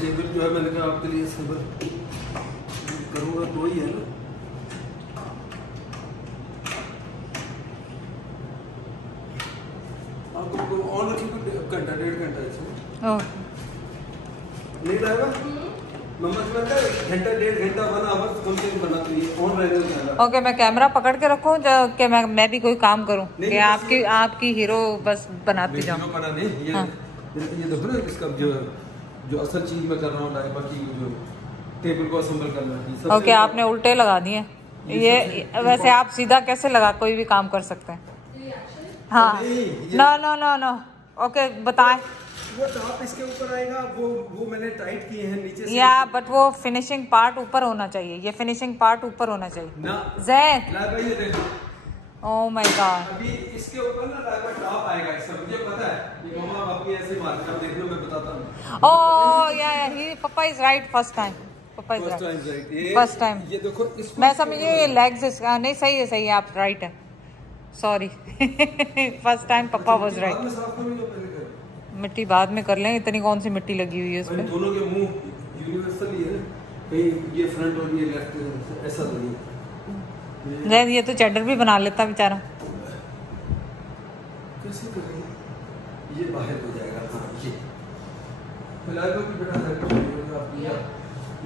Table जो है मैंने कहा आपके लिए सबर करूँगा तो ही है ना। आपको ऑन रखिए घंटा 1.5 घंटा इसमें नहीं रहेगा मम्मा घंटा 1.5 घंटा 1 आवर कम से कम बनाते हैं ऑन रहेगा। ओके मैं कैमरा पकड़ के रखूं कि मैं भी कोई काम करूं कि आपकी हीरो बस बनाती जाऊं। बना नहीं ये देखो ना इसका जो असल चीज मैं कर रहा हूँ लाइबा की जो टेबल को असेंबल करना है। ओके आपने उल्टे लगा दिए ये वैसे आप सीधा कैसे लगा कोई भी काम कर सकते हैं। हाँ नो ओके बताएं। वो टॉप इसके ऊपर आएगा वो मैंने टाइट किए हैं नीचे से। या बट वो फिनिशिंग पार्ट ऊपर होना चाहिए ये फिनिशिंग पार्ट ऊपर होना चाहिए ना जैद। लाइबा ये देखो ओह माय गॉड अभी इसके ऊपर ना लाइबा टॉप आएगा इसका मुझे पता है ये मम्मा अपनी ऐसे मारते हैं देख लो मैं बताता हूँ। ओह या ही पापा इज राइट फर्स्ट टाइम पापा इज राइट फर्स्ट टाइम। ये देखो मैं समझी ये लेग्स नहीं सही है आप राइट है सॉरी फर्स्ट टाइम पापा वाज राइट। मिट्टी बाद में कर लें इतनी कौन सी मिट्टी लगी हुई है उसमें। दोनों के मुंह यूनिवर्सल ही है कहीं ये फ्रंट और ये लेफ्ट ऐसा नहीं जैद ये तो चैडर भी बना लेता बेचारा। कैसे करेंगे ये बाहर हो जाएगा। हाँ ये फिलहाल तो बेटा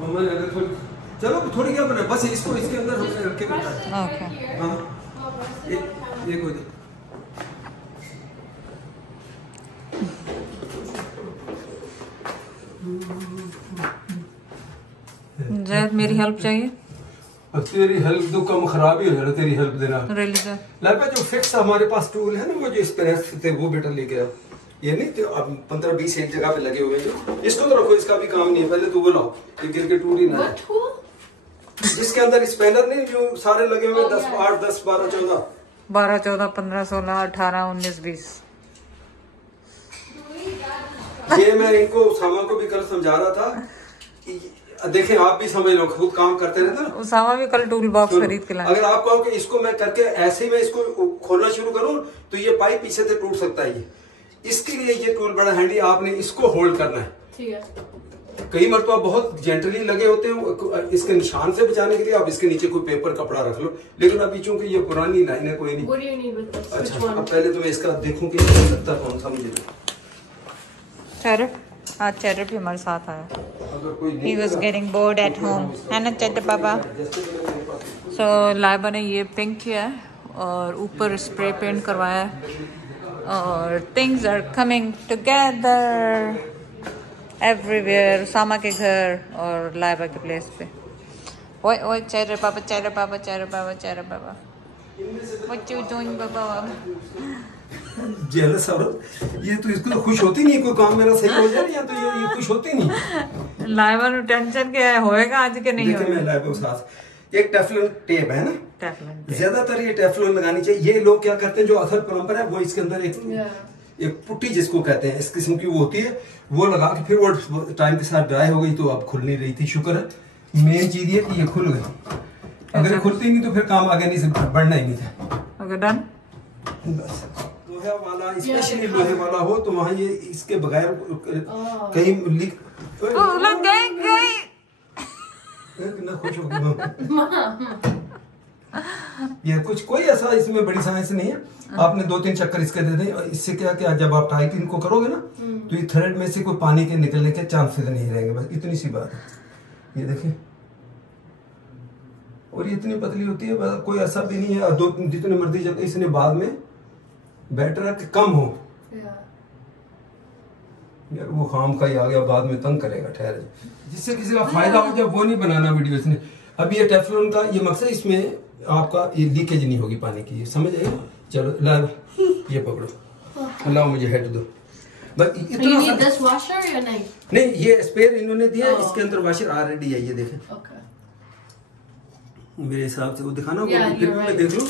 मम्मा ने अगर थोड़ी चलो थोड़ी क्या बना बस इसको इसके अंदर हमने रख के बैठा। ओके हाँ एक हो जाए जैद मेरी हेल्प चाहिए। अब तेरी हेल्प तो कम खराब ही हो जाएगा तेरी हेल्प देना। लाइबा जो फिक्स हमारे पास टूल है ना वो जो इस तरह थे वो बेटा लेके आओ ये नहीं तो अब 15-20 एक जगह पे लगे हुए जो इसको तो रखो इसका भी काम नहीं है पहले तो वो लाओ ये गिर के टूट ही ना जिसके अंदर स्पेनर नहीं जो सारे लगे हुए 10 8 10 12 14 15 16 18 19 20 ये मैं इनको सामा को भी कल समझा रहा था कि देखें आप भी समझ लो खुद काम करते रहते ना। उसामा भी कल टूल बॉक्स खरीद के लाया। अगर आप कहो कि इसको मैं करके ऐसे ही मैं इसको खोलना शुरू करूं तो ये पाइप पीछे से टूट सकता है। ये इसके लिए ये टूल बड़ा हैंडी आपने इसको होल्ड करना है। ठीक है कई मरतबा बहुत जेंटली लगे होते हैं इसके निशान से बचाने के लिए आप इसके नीचे कोई पेपर कपड़ा रख लो लेकिन अभी चूंकि ये पुरानी लाइन है कोई नहीं। अच्छा अब पहले तो मैं इसका देखूं कि लगता कौन सा मुझे चैरट आज चैरट भी हमारे साथ आया। He was getting bored at home है ना चैरट पापा। सो लाइबा ने ये पिंक किया है और ऊपर स्प्रे पेंट करवाया है और things are coming together everywhere सामा के घर और लाइबा के प्लेस पे। ओए ओए चैरट पापा चैरट पापा चैरट पापा चैरट पापा What you doing पापा। जेलस औरत ये तो इसको तो खुश होती नहीं कोई काम मेरा सही हो जाए या तो ये खुश होती नहीं। लाइबा नु टेंशन के होएगा आज के नहीं होएगा। मैं लाइबा के साथ एक टेफलॉन टेप है ना ज्यादातर ये टेफलॉन लगानी चाहिए। ये लोग क्या करते हैं जो असल प्लम्बर है वो इसके अंदर एक पुट्टी जिसको कहते हैं इस किस्म की वो होती है वो लगा के फिर वो टाइम के साथ ड्राई हो गई तो अब खुल नहीं रही थी। शुक्र है मेन चीज ये कि ये खुल गई अगर खुलती नहीं तो फिर काम आगे नहीं बढ़ना ही नहीं था। ओके डन बस लोहे वाला स्पेशली लोहे वाला हो तो वहाँ ये इसके बगैर कहीं लीक लग गई कितना खुश हो गया ये कुछ कोई ऐसा इसमें बड़ी साइंस नहीं है। आपने 2-3 चक्कर इसके दे दें इससे क्या क्या जब आप टाइट इनको करोगे ना तो ये थ्रेड में से कोई पानी के निकलने के चांसेस नहीं रहेंगे। बस इतनी सी बात है। ये देखिए और ये इतनी पतली होती है कोई ऐसा भी नहीं है। 2 जितने मर्जी जब इसने बाद में बेटर है कि कम हो यार वो खाम का ही आ गया बाद में तंग करेगा ठहर जिससे किसी का फायदा हो जाए वो नहीं बनाना वीडियो इसने। अब ये टेफलॉन का ये मकसद इसमें आपका ये लीकेज नहीं होगी पानी की समझ आए। चलो ला ये पकड़ो अल्लाह मुझे हेड दो बस इतना नहीं ये स्पेयर इन्होंने दिया इसके अंदर वाशर ऑलरेडी है। ये देखें मेरे हिसाब से वो दिखाना फिर मैं देख लूं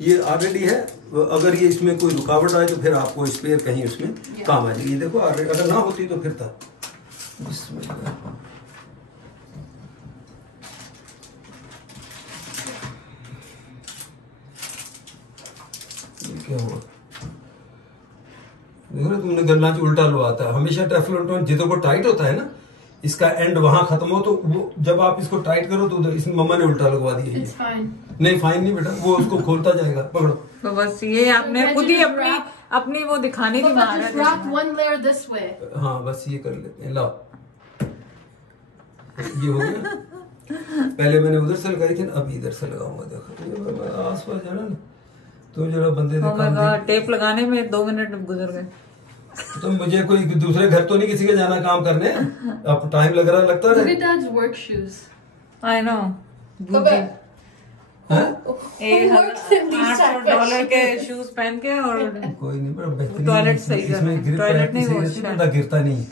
ये ऑलरेडी है। अगर ये इसमें कोई रुकावट आए तो फिर आपको स्पेयर कहीं उसमें काम आ जाएगी। देखो अगर ना होती तो फिर था क्या हुआ देखो ना तुमने गन्ना उल्टा लुआता है हमेशा टेफलॉन जितों को टाइट होता है ना इसका एंड वहां खत्म हो तो वो जब आप इसको टाइट करो तो उधर इसमें मम्मा ने उल्टा लगवा दिया। नहीं फाइन नहीं बेटा, वो उसको खोलता जाएगा, पकड़ो। तो बस ये आपने खुद ही अपनी वो दिखाने की महारत है। हाँ बस ये कर लेते हैं, लाओ ये हो गया। पहले मैंने उधर से लगाई थी, अब इधर से लगाऊंगा। देखो आस पास जाना ना तो जरा बंदे टेप लगाने में 2 मिनट गुजर गए। तो मुझे कोई दूसरे घर तो नहीं किसी के जाना काम करने, अब टाइम लगता है। I know। $800 के शूज पहन के और कोई नहीं बड़ा बेहतरीन टॉयलेट सही इसमें टॉयलेट नहीं बड़ा गिरता नहीं।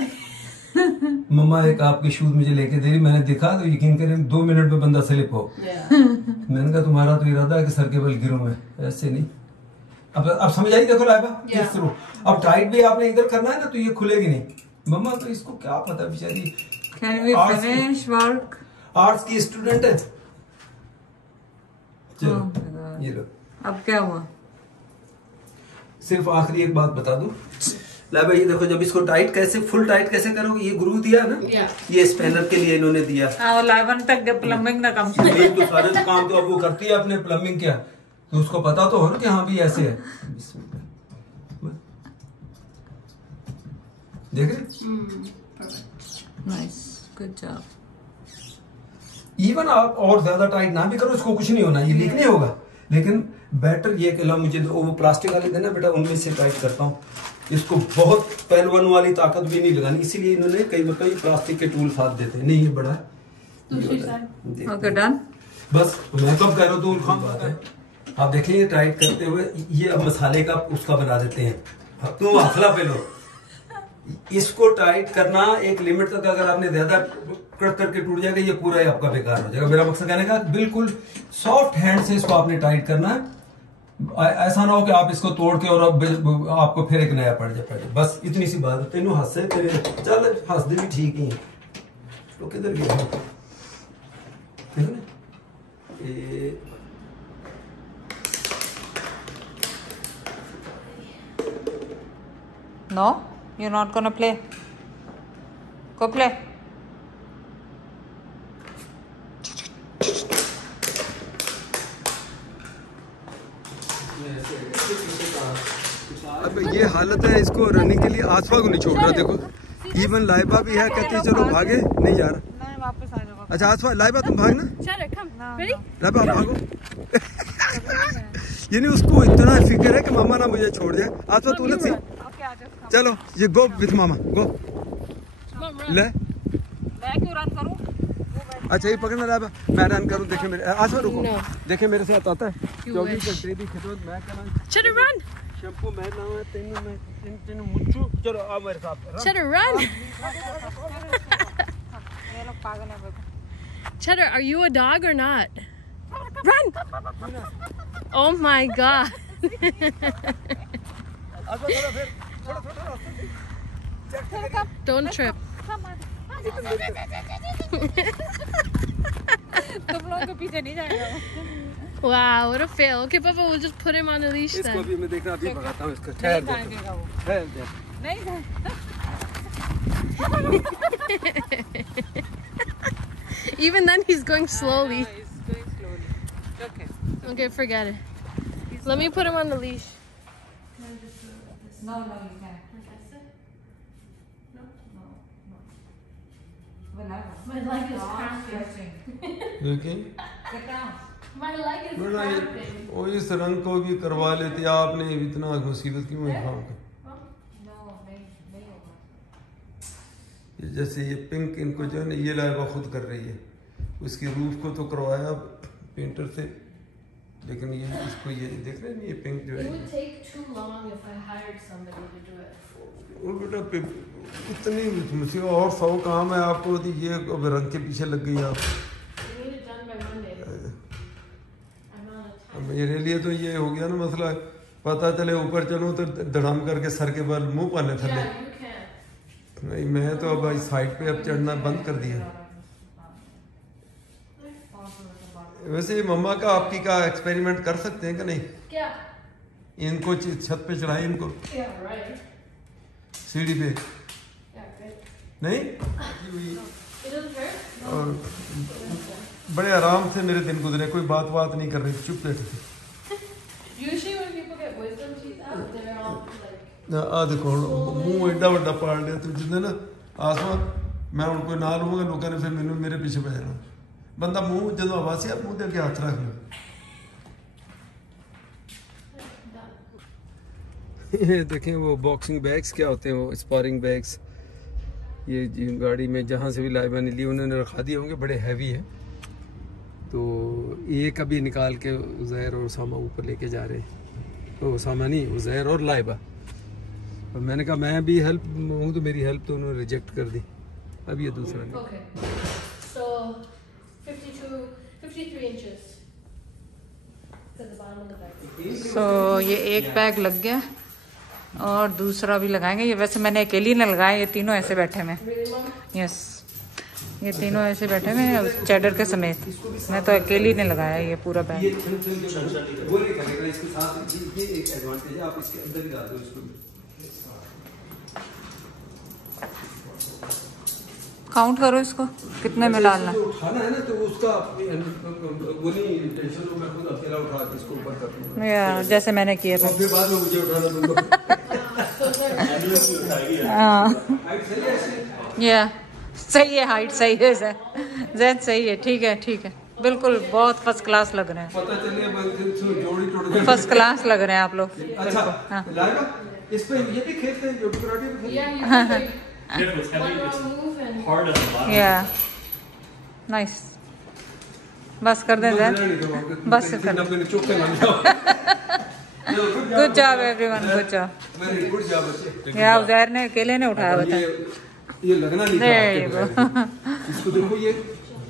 मम्मा एक आपके शूज मुझे लेके दे रही, मैंने देखा तो यकीन करें 2 मिनट में बंदा स्लिप हो। मैंने कहा तुम्हारा तो इरादा है कि सर के बल गिरूं मैं, ऐसे नहीं। अब समझ आई? देखो लाइबा किस थ्रू, अब टाइट भी आपने इधर करना है ना तो ये खुलेगी नहीं। मम्मा तो इसको क्या पता बेचारी, आर्ट्स की स्टूडेंट है। चलो ये लो। अब क्या हुआ? सिर्फ आखिरी एक बात बता दूं, लाइबा ये देखो जब इसको टाइट कैसे, फुल टाइट कैसे करोगे, ये ग्रू दिया ना, ये स्पैनर के लिए इन्होंने दिया। लाइबन तक प्लम्बिंग का काम तो सारे काम तो अब वो करती है अपने प्लम्बिंग क्या, तो उसको पता तो हो ना कि हाँ भी ऐसे है। देख रहे? Nice, good job. इवन आप और ज्यादा टाइट ना भी करो, इसको कुछ नहीं होना, ये लीक नहीं होगा। लेकिन बेटर ये कि मुझे वो प्लास्टिक वाले देना बेटा, उनमें से टाइट करता हूँ। इसको बहुत पहलवान वाली ताकत भी नहीं लगानी, इसीलिए इन्होंने कई बार प्लास्टिक के टूल साथ देते हैं। नहीं ये बड़ा है। Okay done. बस मैं तो कह रहा हूँ खान बात है। आप देखेंगे टाइट करते हुए ये अब मसाले का उसका बना देते हैं। तुम हौसला पे लो, इसको टाइट करना एक लिमिट तक, अगर आपने ज्यादा कट करके टूट जाएगा ये पूरा ही आपका बेकार हो जाएगा। मेरा मकसद कहने का बिल्कुल सॉफ्ट हैंड से इसको आपने टाइट करना है। ऐसा ना हो कि आप इसको तोड़ के और अब आपको फिर एक नया पड़ जाए। बस इतनी सी बात है। तेनों हंसे तेरे चल हंसदे भी ठीक ही है। तो किधर गया No, you're not gonna play. Go play. अब ये हालत है, इसको रनिंग के लिए आसफा को नहीं छोड़ रहा। देखो इवन लाइबा भी है, कहती है चलो भागे, नहीं जा रहा। वापस आ जाओ। अच्छा आसफा, लाइबा तुम भागना, लाइबा भागो। ये नहीं उसको इतना फिक्र है कि मामा ना मुझे छोड़ जाए। आसफा तू लेट्स सी, चलो ये गो विथ मामा गो। ले मैं क्यों रन करूं? अच्छा ये पकड़ना लाइबा, मैं रन करूं। देखे मेरे आसफा रुको, देखे मेरे साथ आता है 24 घंटे की खिदमत मैं करना। चलो रन। शैम्पू मैं लाऊं, तेनू मैं तेनू मुच्छू। चलो आ मेरे साथ चलो रन। ये लोग पागल हैं बेटा। Cheddar, are you a dog or not? Run! Oh my god. Don't trip. तुम लोगों के पीछे नहीं जाएगा। Wow, what a fail. Okay, Papa, we'll just put him on the leash इसको then. भी मैं देखना, अभी भगाता हूँ इसको। नहीं भागेगा वो। ठहर दे। नहीं Even then, he's going slowly. He's going slowly. Okay. Okay, forget it. Let me put him on the leash. No, you can't. My leg is cramping. देखिए My leg is बड़ा cramping. वो इस रंग को भी करवा लेते, आपने इतना मुसीबत क्यों उठाओ? जैसे ये पिंक इनको जो है ना ये लाइबा खुद कर रही है, उसकी रूफ को तो करवाया पेंटर से, लेकिन ये इसको ये देख रहे हैं ये पिंक जो है। It would take too long if I hired somebody to do it. और बेटा इतनी मुझे और 100 काम है आपको, ये रंग के पीछे लग गई आप। I need it done by Monday. I'm out of time. मेरे लिए तो ये हो गया ना मसला, पता चले ऊपर चलूं तो धड़ाम करके सर के बल मुंह पाने थले। Yeah, you can. नहीं मैं तो अब साइड पे अब चढ़ना बंद कर दिया। वैसे मम्मा का आपकी का एक्सपेरिमेंट कर सकते हैं कि नहीं? क्या? इनको छत पे चढ़ाए इनको Yeah, right. सीढ़ी पे, Yeah, good. नहीं बड़े आराम से मेरे दिन गुजरे, कोई बात नहीं कर रही, चुप बैठे थे। Usually when people get wisdom teeth out, they're all like. आ देखो मुंह एडा वड्डा पाड़ लिया तू जिंदे ना आसमान मैं हूं कोई ना लूंगा लोगों ने फिर मैंने मेरे पीछे पै जाना बंदा मुंह जो आवाज है मुंह दे के हाथ रख लो। ये देखें वो बॉक्सिंग बैग्स क्या होते हैं, वो स्पारिंग बैग्स, ये गाड़ी में जहाँ से भी लाइबा ने ली उन्होंने रखा दिए होंगे, बड़े हैवी है। तो ये कभी निकाल के उज़ैर और उसामा ऊपर लेके जा रहे हैं, तो उसामा नहीं उज़ैर और लाइबा। और मैंने कहा मैं भी हेल्प मांगूँ तो मेरी हेल्प तो उन्होंने रिजेक्ट कर दी। अब ये दूसरा नहीं। Okay. So 53 inches. To the bottom of the bag. So ये एक बैग लग गया और दूसरा भी लगाएंगे। ये वैसे मैंने अकेली ने लगाया, ये तीनों ऐसे बैठे हुए। यस, ये तीनों ऐसे बैठे हुए चैडर के समेत। मैं तो अकेली ने लगाया ये पूरा बैग। काउंट करो इसको कितने में डालना उठाना है ना, तो उसका वो नहीं टेंशन लो, मैं खुद अकेला उठा के इसको ऊपर कर दूंगा। या जैसे मैंने किया था। फिर बाद में मुझे उठाना दूंगा। या सही है, हाइट सही है, ज़ैद सही है, ठीक है ठीक है, बिल्कुल बहुत फर्स्ट क्लास लग रहे हैं। पता चले जोड़ी टूट जाए। फर्स्ट क्लास लग रहे हैं आप लोग। अच्छा हाँ। लाएगा इस पे ये भी खेलते हैं जो कराटे में खेलते हैं। Yeah, you can one wrong move and. Hard at the bottom. या नाइस, बस कर दें ज़ैद, बस कर दें। Good job everyone, good job. Very good job बच्चे। या उज़ैर ने अकेले ने उठाया बता। ये लगना नहीं था। इसको देखो ये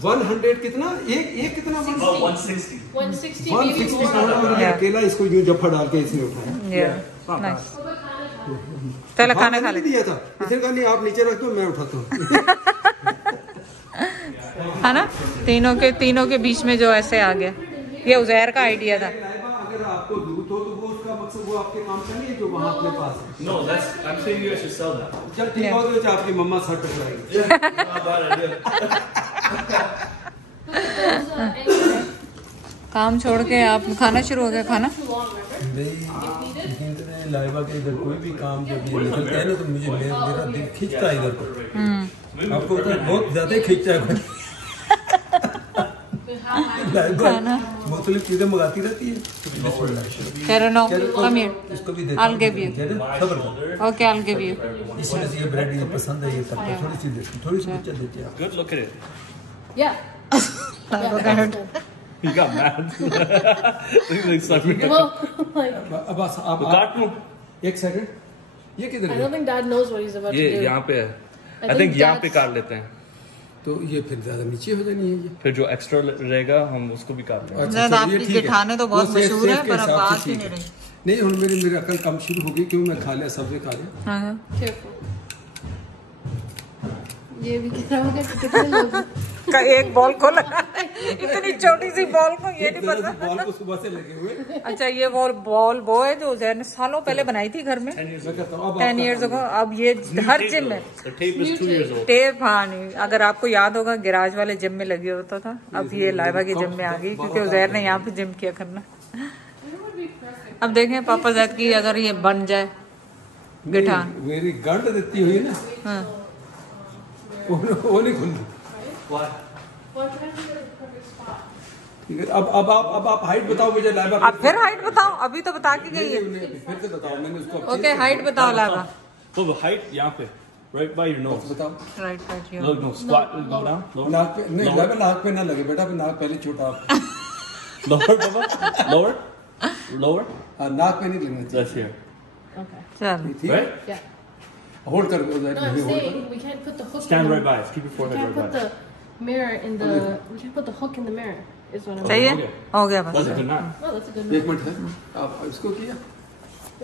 100 कितना एक कितना 160 maybe 160 more. ये अकेला इसको यूं जफा डाल के इसने उठाया। या नाइस, चलो खाना खा ले। दिया था इसे कहा नहीं आप नीचे रख दो मैं उठाता हूँ। है ना, तीनों के बीच में जो ऐसे आ गया, ये उज़ैर का आइडिया था। अगर आपको जरूरत हो तो वो उसका मकसद वो आपके काम का नहीं है जो वहाँ अपने पास है। No, I'm saying you guys should sell that. चल ठीक है, तो आपकी मम्मा sir टकराएगी। Not a bad idea. काम छोड़ के आप खाना शुरू हो गया खाना। लाइबा के इधर कोई भी काम जब ये निकलता है ना तो मुझे मेरा दिल खींचता है इधर को। आपको पता है बहुत ज्यादा ही खींचता है। लाइबा मुख्तलिफ चीजें मंगाती रहती है। Karen, come here. इसको भी I'll give you. Okay, I'll give you. इसमें से ये ब्रेड ये पसंद है, ये सबको थोड़ी सी देती, थोड़ी सी बच्चा देती है। Good, look at it. Yeah. He got mad. Like sucking. Well, like, अब आप काट लूं? एक सेकंड, ये किधर I है? don't think Dad knows what he's about ये to do. यहाँ पे है। I I think think यहाँ पे that's- काट लेते हैं। तो ये फिर ज्यादा नीचे हो जानी है ये। फिर जो एक्स्ट्रा रहेगा हम उसको भी काट लेंगे। ज़ैद चलिए, आपकी ठीक है। जेठाने तो बहुत वो सेफ- मशहूर है, सेफ के पर अब हिसाब से बात ही ठीक नहीं है। रही। नहीं हुन मेरी अकल कम शुरू हो गई क्यों मैं खा लिया सब्जी खा लिया। हाँ। Careful. ये भी कितना हो गया, कितने लोग का एक बॉल को लगा, इतनी छोटी सी बॉल को ये नहीं पता। बॉल को सुबह से लगे हुए। अच्छा ये बॉल वो है जो उज़ैर ने सालों पहले बनाई थी घर में, 10 years ago। अब ये हर जिम में The tape is 2 years old. Tape, हाँ नहीं, अगर आपको याद होगा गिराज वाले जिम में लगे होता था, अब ये लाइबा की जिम में आ गई क्योंकि उज़ैर ने यहाँ पे जिम किया करना। अब देखें पापा ज़ैद की अगर ये बन जाए गिटार। मेरी गंड देती हुई ना हाँ। वो नहीं खुलती। ठीक है, अब आप हाइट बताओ मुझे लाइबा। अब फिर हाइट बताओ, अभी तो बता के गई है। फिर से बताओ, मैंने उसको ओके हाइट बताओ लाइबा। So the height यहाँ पे, right by your nose. बताओ। Right No, no, squat, go down. Lower. नाक पे नहीं, लाइबा नाक पे ना लगे बेटा, फिर नाक पहले छोटा आप। Lower, Baba. Lower. Lower. हाँ नाक पे नहीं लगना चाहिए। That's here. Okay. चल ठीक है, Right? Yeah. होल्ड कर। No, I'm saying we can't put the hook. Stand in right the, by it. Keep your We forehead can't right put by it. the mirror in the. We can't put the hook in the mirror. Is what I'm सही saying. है, हो गया बस। That's a good knot. Oh, that's a good एक one. Minute है, आप इसको किया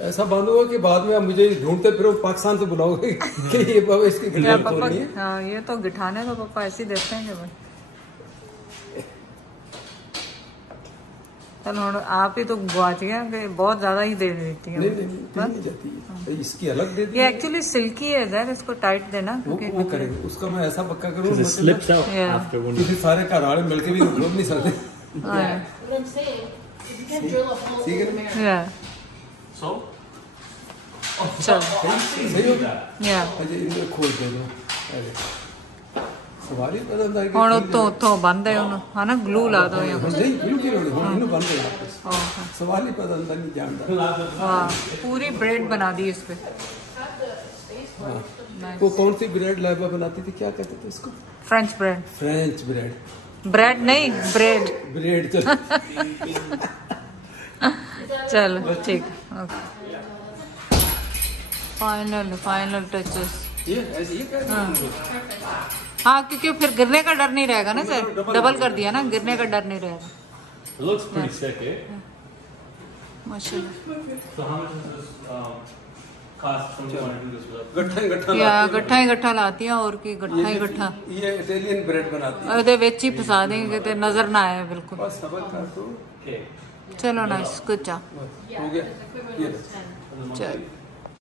ऐसा बांधूंगा कि बाद में आप मुझे ढूंढते फिर पाकिस्तान से बुलाओगे कि ये बाबा इसकी क्या गिटार पापा, तोड़नी है। हाँ ये तो गिठाने तो पापा ऐसे ही देते हैं कि भाई। चल हुण आप ही तो गुआच गया कि बहुत ज्यादा ही दे देती है। नहीं जाती है। इसकी अलग दे दी। ये एक्चुअली सिल्की है यार, इसको टाइट देना क्योंकि वो करेंगे उसका मैं ऐसा पक्का करूँ Because it slips out after one. क्योंकि सारे घरवाले मिलके भी रोक नहीं सकते। ठीक है या So? चल सही हो गया। या अजय इन्हें खोल दे दो। सवारी पसंद आई ਹੁਣ ਉੱਤੋਂ ਬੰਦ ਹੈ ਉਹਨੂੰ ਹਨਾ ਗਲੂ ਲਾ ਦੋ ਜਾਂ नहीं बिल्कुल की लोड़ है इन्हें बंद है सवाल ही पसंद नहीं जानता वाह पूरी ब्रेड बना दी इस पे। वो कौन सी ब्रेड लाइबा बनाती थी क्या कहते थे इसको French bread. French bread bread नहीं ब्रेड। ब्रेड चल चलो ठीक ओके फाइनल टचेस ये ऐसे ये क्या हाँ क्योंकि फिर गिरने का डर नहीं रहेगा ना सर, डबल कर दिया ना, गिरने का डर नहीं रहेगा। It looks pretty sick, eh? माशाल्लाह। So how much does this cost when you want to do this with? गट्ठा या गट्ठा ही गट्ठा लाती है और की गट्ठा ही गट्ठा ये इटालियन ब्रेड बनाती है ਉਹਦੇ ਵਿੱਚ ਹੀ ਫਸਾ ਦੇंगे तो नजर ना आए बिल्कुल। बस सबर कर दो Okay. चलो नाइस गुड जॉब हो गया ये चल